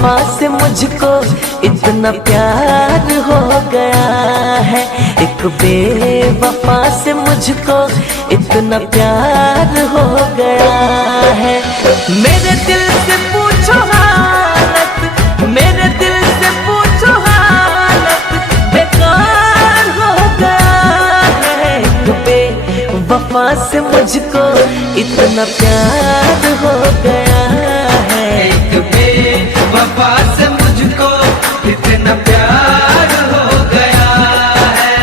बेवफा से मुझको इतना प्यार हो गया है। एक बेवफा से मुझको इतना प्यार हो गया है। मेरे दिल से पूछो हालत, मेरे दिल से पूछो हालत, बेकार हो गया है। एक बेवफा से मुझको इतना प्यार हो गया है। एक बेवफा से मुझको इतना प्यार हो गया है।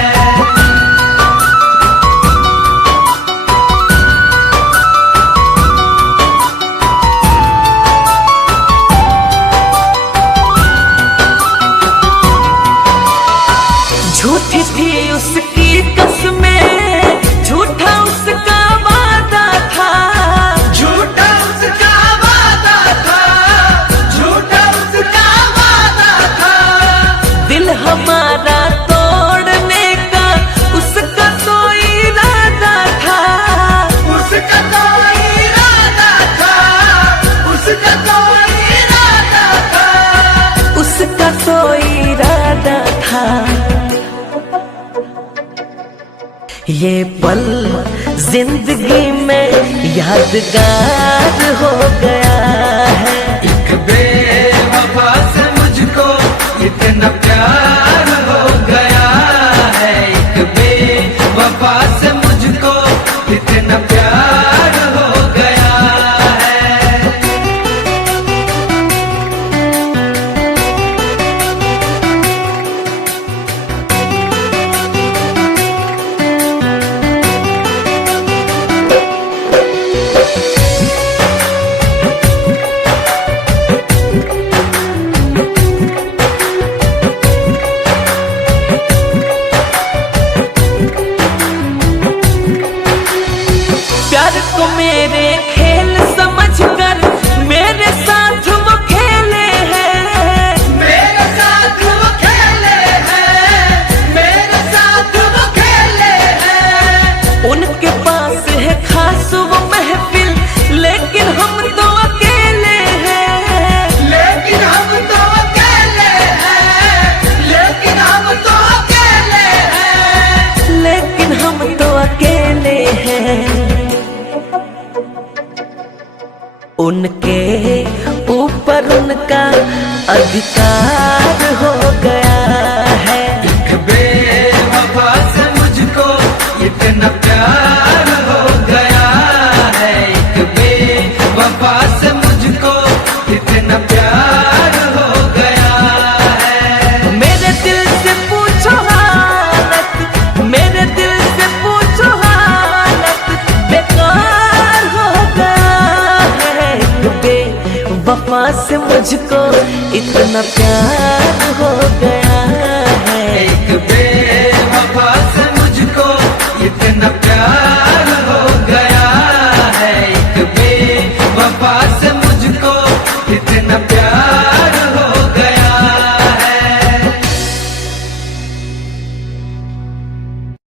झूठी थी उसकी कसमें, झूठा उसका वादा था, झूठा उसका वादा था, झूठा उसका वादा था। दिल हमारा तोड़ने का उसका तो इरादा था, उसका तो इरादा था, उसका तो इरादा था, उसका तो इरादा था। ये पल जिंदगी में यादगार हो गया है। एक बेवफा से मुझको इतना प्यार हो गया है। एक बेवफा से मुझको इतना प्यार हो गया है। प्यार को मेरे खेल समझकर मेरे साथ वो खेले हैं, मेरे साथ वो खेले हैं, मेरे साथ वो खेले हैं। उनके पास है खास वो महफिल, लेकिन हम तो अकेले हैं, लेकिन हम तो अकेले हैं, लेकिन हम तो अकेले हैं, लेकिन हम तो अकेले हैं। उनके ऊपर उनका अधिकार हो गया है। एक बेवफा से मुझको इतना प्यार हो गया है। एक बेवफा से मुझको इतना प्यार हो गया है। मेरे दिल से पूछो हालत, मेरे दिल से पूछो हालत, बेकार हो गया है। एक बेवफा से मुझको इतना प्यार हो गया